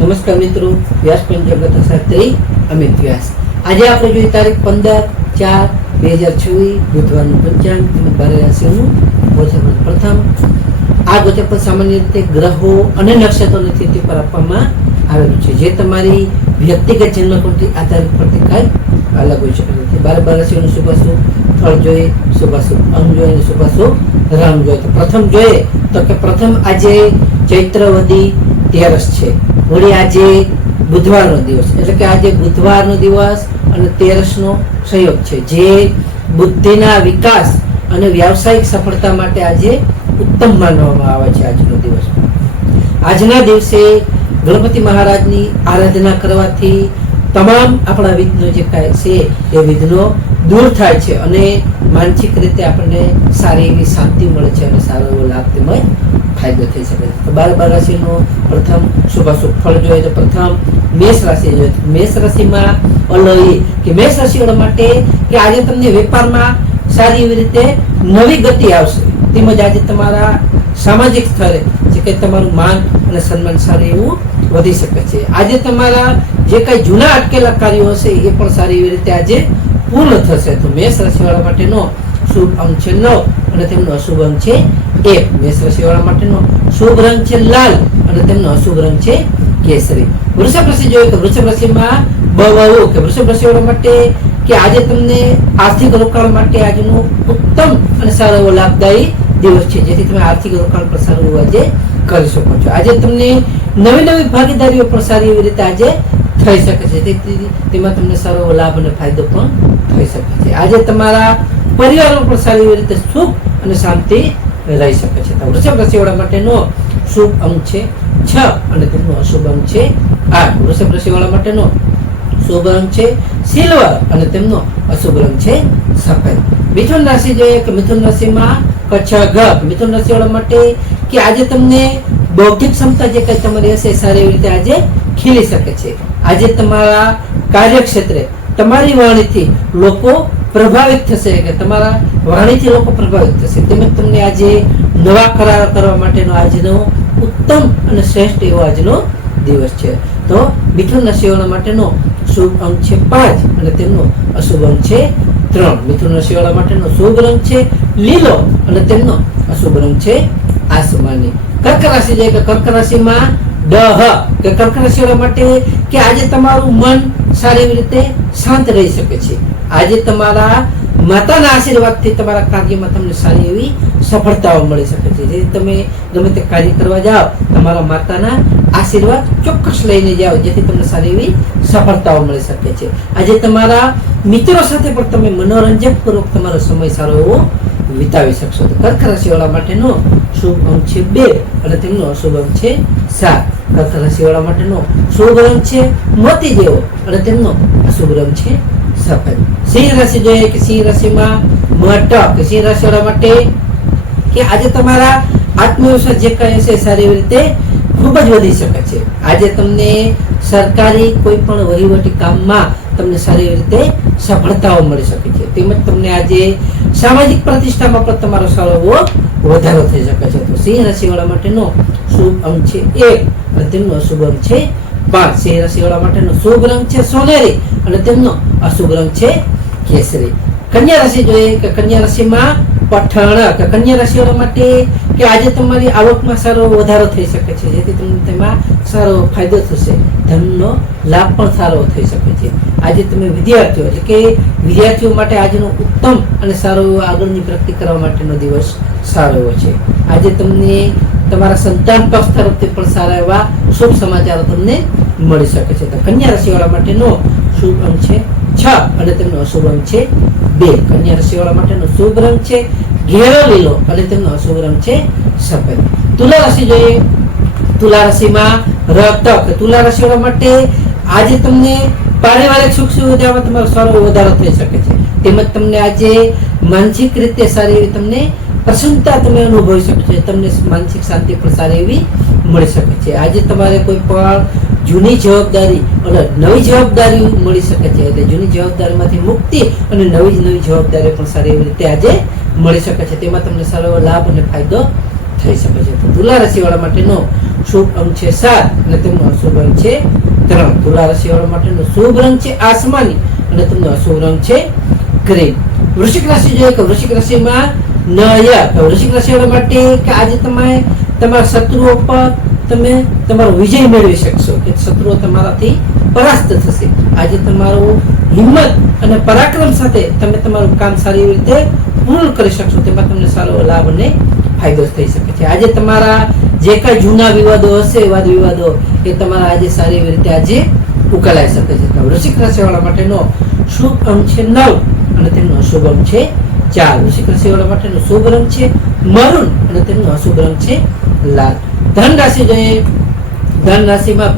નમસ્કાર મિત્રો, વ્યાસ પંચાંગ શાસ્ત્રી અમિત વ્યાસ. આજે આપણે જોઈએ તારીખ 15/4/2026 બુધવારનું પંચાંગ તેમજ 12 રાશિઓનું ગોચરફળ. પ્રથમ આ ગોચરફળ સામાન્ય રીતે ગ્રહો અને નક્ષત્રોની સ્થિતિ પર આપવામાં આવેલું છે, જે તમારી વ્યક્તિગત જન્મકુંડલી આધારિત પરથી કંઈક અલગ હોઈ શકે છે. 12 રાશિઓનું શુભાશુભ ફળ જોઈએ, શુભાશુભ અંગ જોઈએ અને શુભાશુભ રંગ જોઈએ. તો પ્રથમ જોઈએ તો કે પ્રથમ આજે ચૈત્રવદી 13 છે. વળી આજે બુધવારનો દિવસ, એટલે કે આજે બુધવારનો દિવસ અને 13નો સંયોગ છે, જે બુદ્ધિના વિકાસ અને વ્યાવસાયિક સફળતા માટે આજે ઉત્તમ માનવામાં આવે છે. આજનો દિવસ, આજના દિવસે ગણપતિ મહારાજની આરાધના કરવાથી તમામ આપણા વિઘ્નો જે કાંઈ છે એ વિઘ્નો દૂર થાય છે અને માનસિક રીતે આપણને સારી એવી શાંતિ મળે છે અને સારો એવો લાભ તેમજ ફાયદો થઈ શકે છે. તો 12 રાશિનો પ્રથમ શુભાશુભ ફળ જોઈએ તો પ્રથમ મેષ રાશિ જોઈએ. મેષ રાશિમાં અલય કે મેષ રાશિવાળા માટે કે આજે તમને વેપારમાં સારી એવી રીતે નવી ગતિ આવશે, તેમજ આજે તમારા સામાજિક સ્તરે જે કંઈ તમારું માન અને સન્માન સારું એવું વધી શકે છે. આજે તમારા જે કંઈ જૂના અટકેલા કાર્યો હશે એ પણ સારી એવી રીતે આજે પૂર્ણ થશે. તો મેષ રાશિવાળા માટેનો શુભ અંક છે 9 અને તેમનો અશુભ અંક છે 1. મેષ રાશિવાળા માટેનો શુભ રંગ છે લાલ અને તેમનો અશુભ રંગ છે કેસરી. વૃષભ રાશિ જોઈએ તો વૃષભ રાશિમાં બહુ કે વૃષભ રાશિવાળા માટે કે આજે તમને આર્થિક રોકાણ માટે આજનો ઉત્તમ અને સારો એવો લાભદાયી દિવસ છે, જેથી તમે આર્થિક રોકાણ પણ સારું એવું આજે કરી શકો છો. આજે તમને નવી ભાગીદારીઓ પણ સારી એવી રીતે આજે થઈ શકે છે, તેથી તેમાં તમને સારો એવો લાભ અને ફાયદો પણ થઈ શકે છે. આજે તમારા પરિવારમાં પણ સારી એવી રીતે સુખ અને શાંતિ રહી શકે છે. તો વૃષભ રાશિવાળા માટેનો શુભ અંક છે 6 અને તેમનો અશુભ અંક છે 8. વૃષભ રાશિવાળા માટેનો શુભ રંગ છે સિલ્વર અને તેમનો અશુભ રંગ છે સફેદ. મિથુન રાશિ જોઈએ કે મિથુન રાશિમાં કચ્છ મિથુન રાશિવાળા માટે કે આજે તમને બૌદ્ધિક ક્ષમતા જે કંઈ તમારી હશે સારી એવી રીતે આજે ખીલી શકે છે. આજે તમારા કાર્યક્ષેત્રે તમારી વાણીથી લોકો પ્રભાવિત થશે, કે તમારા વાણીથી લોકો પ્રભાવિત થશે, તેમજ તમને આજે નવા કરાર કરવા માટેનો આજનો ઉત્તમ અને શ્રેષ્ઠ એવો આજનો દિવસ છે. તો મિથુન રાશિવાળા માટેનો શુભ અંક છે 5 અને તેમનો અશુભ અંક છે 3. મિથુન રાશિવાળા માટેનો શુભ રંગ છે લીલો અને તેમનો અશુભ રંગ છે આસમાની. કર્ક રાશિ જોઈએ કે કર્ક રાશિમાં કે કર્ક રાશિવાળા માટે કે આજે તમારું મન સારી એવી રીતે શાંત રહી શકે છે. આજે તમારા માતાના આશીર્વાદથી તમારા કાર્યમાં તમને સારી એવી સફળતાઓ મળી શકે છે. જે તમે ગમે તે કાર્ય કરવા જાઓ, તમારા માતાના આશીર્વાદ ચોક્કસ લઈને જાઓ, જેથી તમને સારી એવી સફળતાઓ મળી શકે છે. આજે તમારા મિત્રો સાથે પણ તમે મનોરંજક પૂર્વક તમારો સમય સારો એવો વિતાવી શકશો. તો કર્ક રાશિવાળા માટેનો શુભ અંક છે 2 અને તેમનો અશુભ અંક છે 7. કર્ક રાશિવાળા માટેનો શુભ રંગ છે મોતી જેવો અને તેમનો અશુભ રંગ છે સફેદ. સિંહ રાશિ જોઈએ કે સિંહ રાશિમાં મટક. સિંહ રાશિવાળા માટે કે આજે તમારા આત્મવિશ્વાસ જે કહે છે સારી એવી રીતે ખૂબ જ વધી શકે છે. આજે તમને સરકારી કોઈ પણ વહીવટી કામમાં તમને સારી એવી રીતે સફળતાઓ મળી શકે છે, તેમજ તમને આજે સામાજિક પ્રતિષ્ઠામાં પણ તમારો સારો એવો વધારો થઈ શકે છે. તો સિંહ રાશિવાળા માટેનો શુભ અંક છે 1 અને તેમનો અશુભ અંક છે 5. સિંહ રાશિવાળા માટેનો શુભ રંગ છે સોનેરી અને તેમનો અશુભ રંગ છે કેસરી. કન્યા રાશિ જોઈએ કે કન્યા રાશિમાં પઠાણ. કે કન્યા રાશિવાળા માટે કે આજે તમારી આવકમાં સારો વધારો થઈ શકે છે, જેથી તમને તેમાં સારો ફાયદો થશે. ધનનો લાભ પણ સારો થઈ શકે છે. આજે તમે વિદ્યાર્થીઓ એટલે કે વિદ્યાર્થીઓ માટે આજનો ઉત્તમ અને સારો એવો આગળની પ્રગતિ કરવા માટેનો દિવસ સારો એવો છે. આજે તમને તમારા સંતાન પક્ષ તરફથી પણ સારા એવા શુભ સમાચારો તમને મળી શકે છે. તો કન્યા રાશિવાળા માટેનો શુભ અંક છે 6 અને તેમનો અશુભ અંક છે 2. કન્યા રાશિવાળા માટેનો શુભ રંગ છે ઘેરો લીલો અને તેમનો અશુભ રંગ છે સફેદ. તુલા રાશિ જોઈએ. તુલા રાશિમાં રતક. તુલા રાશિવાળા માટે આજે તમને પારિવારિક સુખ સુવિધામાં તમારો સારો વધારો થઈ શકે છે, તેમજ તમને આજે માનસિક રીતે સારી એવી તમને પ્રસન્નતા તમે અનુભવી શકો છો. તમને માનસિક શાંતિ પણ સારી એવી મળી શકે છે. આજે તમારે કોઈ પણ જૂની જવાબદારી અને નવી જવાબદારી મળી શકે છે, એટલે જૂની જવાબદારીમાંથી મુક્તિ અને નવી જવાબદારી પણ સારી એવી રીતે આજે મળી શકે છે. તેમાં તમને સારો લાભ અને ફાયદો થઈ શકે છે. તો તુલા રાશિ વાળા માટેનો શુભ અંક છે 7 અને તેમનો અશુભ અંક છે 3. તુલા રાશિ વાળા માટેનો શુભ રંગ છે આસમાની અને તેમનો અશુભ રંગ છે ગ્રીન. વૃશ્ચિક રાશિ જોઈએ કે વૃશ્ચિક રાશિમાં વૃશ્ચિક રાશિ વાળા માટે કે આજે તમે તમારા શત્રુઓ પર તમે તમારો વિજય મેળવી શકશો, કે શત્રુઓ તમારાથી પરાસ્ત થશે. આજે તમારો હિંમત અને પરાક્રમ સાથે તમે તમારું કામ સારી રીતે પૂર્ણ કરી શકશો, તેમાં તમને સારો લાભ અને ફાયદો થઈ શકે છે. આજે તમારા જે કઈ જૂના વિવાદો હશે, વાદ વિવાદો, એ તમારા આજે સારી રીતે આજે ઉકેલાઈ શકે છે. તો વૃશ્ચિક રાશિ વાળા માટેનો શુભ અંક છે 9 અને તેમનો અશુભ અંક છે 4. વૃશ્ચિક રાશિ વાળા માટેનો શુભ રંગ છે મરૂન અને તેમનો અશુભ રંગ છે લાલ. ધન રાશિ જોઈએ, ધન રાશિમાં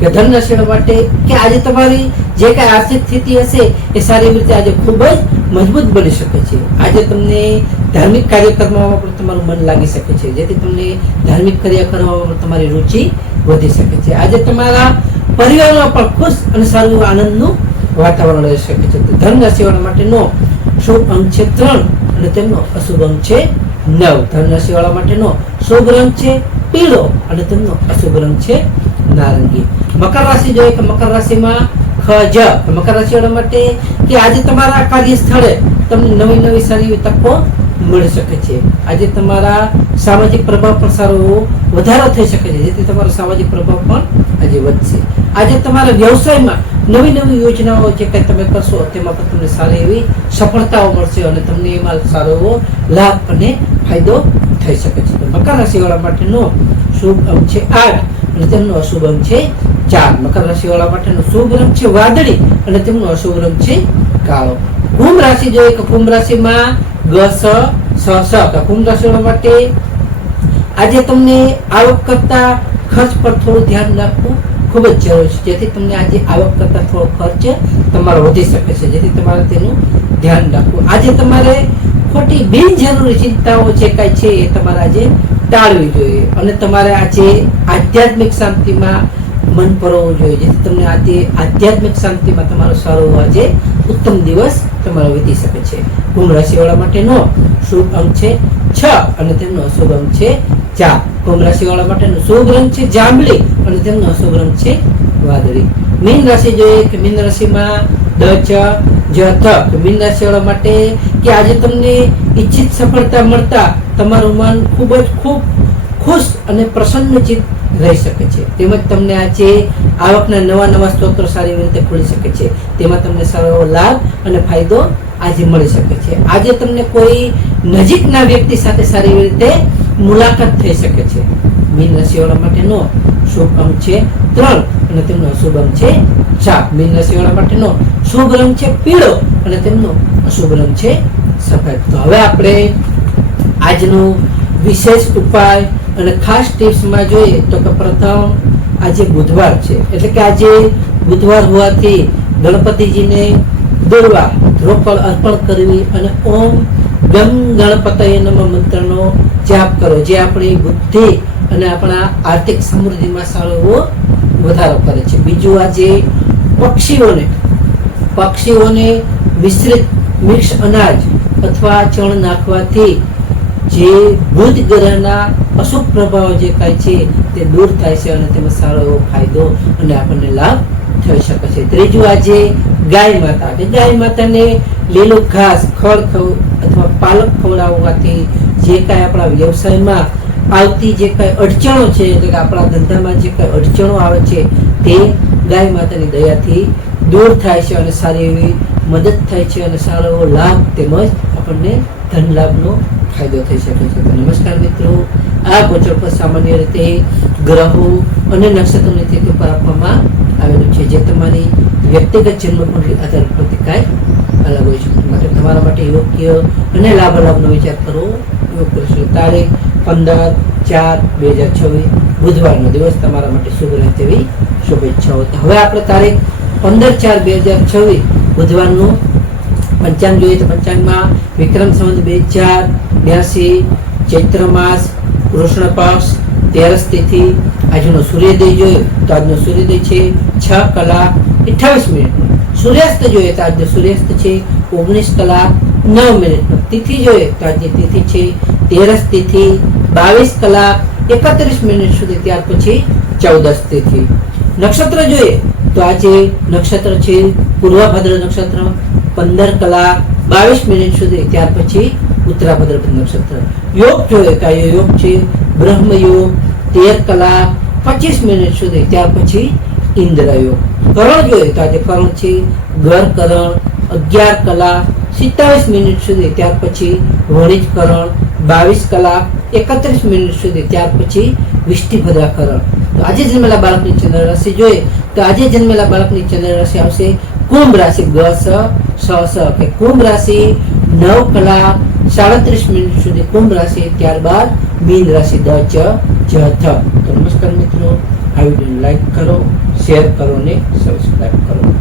કે ધન રાશિ માટે કે આજે તમારી જે કઈ આર્થિક સ્થિતિ હશે એ સારી રીતે આજે ખૂબ જ મજબૂત બની શકે છે. આજે તમને ધાર્મિક કાર્ય કરવામાં પણ તમારું મન લાગી શકે છે, જેથી તમને ધાર્મિક કાર્ય કરવામાં પણ તમારી રુચિ વધી શકે છે. આજે તમારા પરિવારમાં પણ ખુશ અને સારું આનંદનું વાતાવરણ રહી શકે છે. ધન રાશિવાળા માટેનો શુભ અંક છે 3 અને તેમનો અશુભ અંક છે 9. ધન રાશિવાળા માટેનો શુભ રંગ છે પીળો અને તેમનો અશુભ રંગ છે નારંગી. મકર રાશિ જોઈએ કે મકર રાશિમાં મકર રાશિવાળા માટે કે આજે તમારા કાર્ય સ્થળે તમને નવી નવી સારી એવી તકો મળી શકે છે. આજે તમારા સામાજિક પ્રભાવ પણ સારો એવો વધારો થઈ શકે છે, જેથી તમારો સામાજિક પ્રભાવ પણ આજે વધશે. આજે તમારા વ્યવસાયમાં નવી નવી યોજનાઓ જે કંઈ તમે કરશો તેમાં પણ તમને સારી એવી સફળતાઓ મળશે અને તમને એમાં સારો એવો લાભ અને ફાયદો થઈ શકે છે. તો મકર રાશિવાળા માટેનો શુભ અંક છે 8 અને તેમનો અશુભ અંક છે 4. મકર રાશિવાળા માટેનો શુભ રંગ છે વાદળી અને તેમનો અશુભ રંગ છે કાળો. કુંભ રાશિ જોઈએ કે કુંભ રાશિમાં કુંભ રાશિવાળા માટે આજે તમને આવક કરતા ખર્ચ પર થોડું ધ્યાન રાખવું ખૂબ જ જરૂરી છે, જેથી તમને આજે આવક કરતા થોડો ખર્ચ તમારો વધી શકે છે, જેથી તમારે તેનું ધ્યાન રાખવું. આજે તમારે ખોટી બિનજરૂરી ચિંતાઓ જે કાંઈ છે એ તમારે આજે ટાળવી જોઈએ અને તમારે આજે આધ્યાત્મિક શાંતિમાં મન પરોવવું જોઈએ, જેથી તમને આજે આધ્યાત્મિક શાંતિમાં તમારો સારો આજે ઉત્તમ દિવસ તમારો વીતી શકે છે. કુંભ રાશિવાળા માટેનો શુભ અંક છે 6 અને તેમનો અશુભ અંક છે 4. કુંભ રાશિવાળા માટેનો શુભ રંગ છે જાંબલી અને તેમનો અશુભ રંગ છે વાદળી. મીન રાશિ જોઈએ કે મીન રાશિમાં મીન રાશિવાળા માટે કે આજે તમને ઈચ્છિત સફળતા મળતા તમારું મન ખૂબ ખુશ અને પ્રસન્નચિત્ત રહી શકે છે. તેમજ તમને આજે આવકના નવા સ્ત્રોતો સારી રીતે ખુલી શકે છે, તેમાં તમને સારો એવો લાભ અને ફાયદો આજે મળી શકે છે. આજે તમને કોઈ નજીકના વ્યક્તિ સાથે સારી રીતે મુલાકાત થઈ શકે છે. મીન રાશિવાળા માટેનો શુભ અંક છે 3 અને તેમનો અશુભ અંક છે 7. મીન રાશિવાળા માટેનો શુભ રંગ છે પીળો અને તેમનો અશુભ રંગ છે સફેદ. તો હવે આપણે આજનું વિશેષ ઉપાય અને ખાસ ટિપ્સમાં જોઈએ તો કે પ્રથમ આજે બુધવાર છે, એટલે કે આજે બુધવાર હોવાથી ગણપતિજીને દોરવા ધ્રોપળ અર્પણ કરવી અને ઓમ ગમ ગણપતય નમઃ મંત્રનો જાપ કરો, જે આપણી બુદ્ધિ અને આપણા આર્થિક સમૃદ્ધિમાં સારો એવો વધારો કરે છે. બીજું આજે પક્ષીઓને મિક્સ અનાજ અથવા ચણ નાખવાથી જે બુધ ગ્રહના અશુભ પ્રભાવ જે કાંઈ છે તે દૂર થાય છે અને તેમાં સારો એવો ફાયદો અને આપણને લાભ થઈ શકે છે. ત્રીજું આજે ગાય માતાને લીલું ઘાસ ખડ અથવા પાલક ખવડાવવાથી જે કાંઈ આપણા વ્યવસાયમાં આવતી જે કાંઈ અડચણો છે, એટલે કે આપણા ધંધામાં જે કાંઈ અડચણો આવે છે તે ગાય માતાની દયાથી દૂર થાય છે અને સારી એવી મદદ થાય છે અને સારો એવો લાભ તેમજ આપણને ધન લાભનો ફાયદો થઈ શકે છે. તો નમસ્કાર મિત્રો, આ ગોચર પર સામાન્ય રીતે ગ્રહો અને નક્ષત્રોની તિથિ પર આપવામાં આવેલું છે, જે તમારી વ્યક્તિગત જન્મકુંડળી આધાર પરથી કાંઈ અલગ હોય છે. માટે તમારા માટે યોગ્ય અને લાભનો વિચાર કરવો યોગ્ય છે. તારીખ 15/4/2026 બુધવારનો દિવસ તમારા માટે શુભ રહે તેવી શુભેચ્છાઓ. હવે આપણે તારીખ 15/4/2026 બુધવારનું પંચાંગ જોઈએ તો પંચાંગમાં વિક્રમ સંવત 2082 ચૈત્ર માસ કૃષ્ણ પક્ષ 13 તિથિ. આજનો સૂર્યોદય જોઈએ તો આજનો સૂર્યોદય છે 6:28. સૂર્યાસ્ત જોઈએ તો આજનો સૂર્યાસ્ત છે 19:09. તિથિ જોઈએ તો આજની તિથિ છે તેરસ તિથિ 22 કલાક 31 મિનિટ સુધી, ત્યાર પછી 14 તિથિ. નક્ષત્ર જોઈએ તો આજે નક્ષત્ર છે પૂર્વભદ્ર નક્ષત્ર 15 કલાક 22 મિનિટ સુધી, ત્યાર પછી ઉત્તરાભદ્ર નક્ષત્ર. યોગ જોઈએ તો આ યોગ છે બ્રહ્મ યોગ 13 કલાક 25 મિનિટ સુધી, ત્યાર પછી ઇન્દ્ર યોગ. કરણ જોઈએ તો આજે કરણ છે ગર કરણ 11 કલાક 27 મિનિટ સુધી, ત્યાર પછી વણિજ કરણ 22 કલાક 31 મિનિટ સુધી, ત્યાર પછી વિષ્ટિભદ્રા કરણ. તો આજે જન્મેલા બાળકની ચંદ્ર રાશિ જોઈએ તો આજે જન્મેલા બાળકની ચંદ્ર રાશિ આવશે કુંભ રાશિ ગ સ સ સ કે કુંભ રાશિ 9 કલાક 37 મિનિટ સુધી કુંભ રાશિ, ત્યારબાદ મીન રાશિ દ ચ જ થ. તો નમસ્કાર મિત્રો, આ વિડીયો લાઈક કરો, શેર કરો ને સબસ્ક્રાઇબ કરો.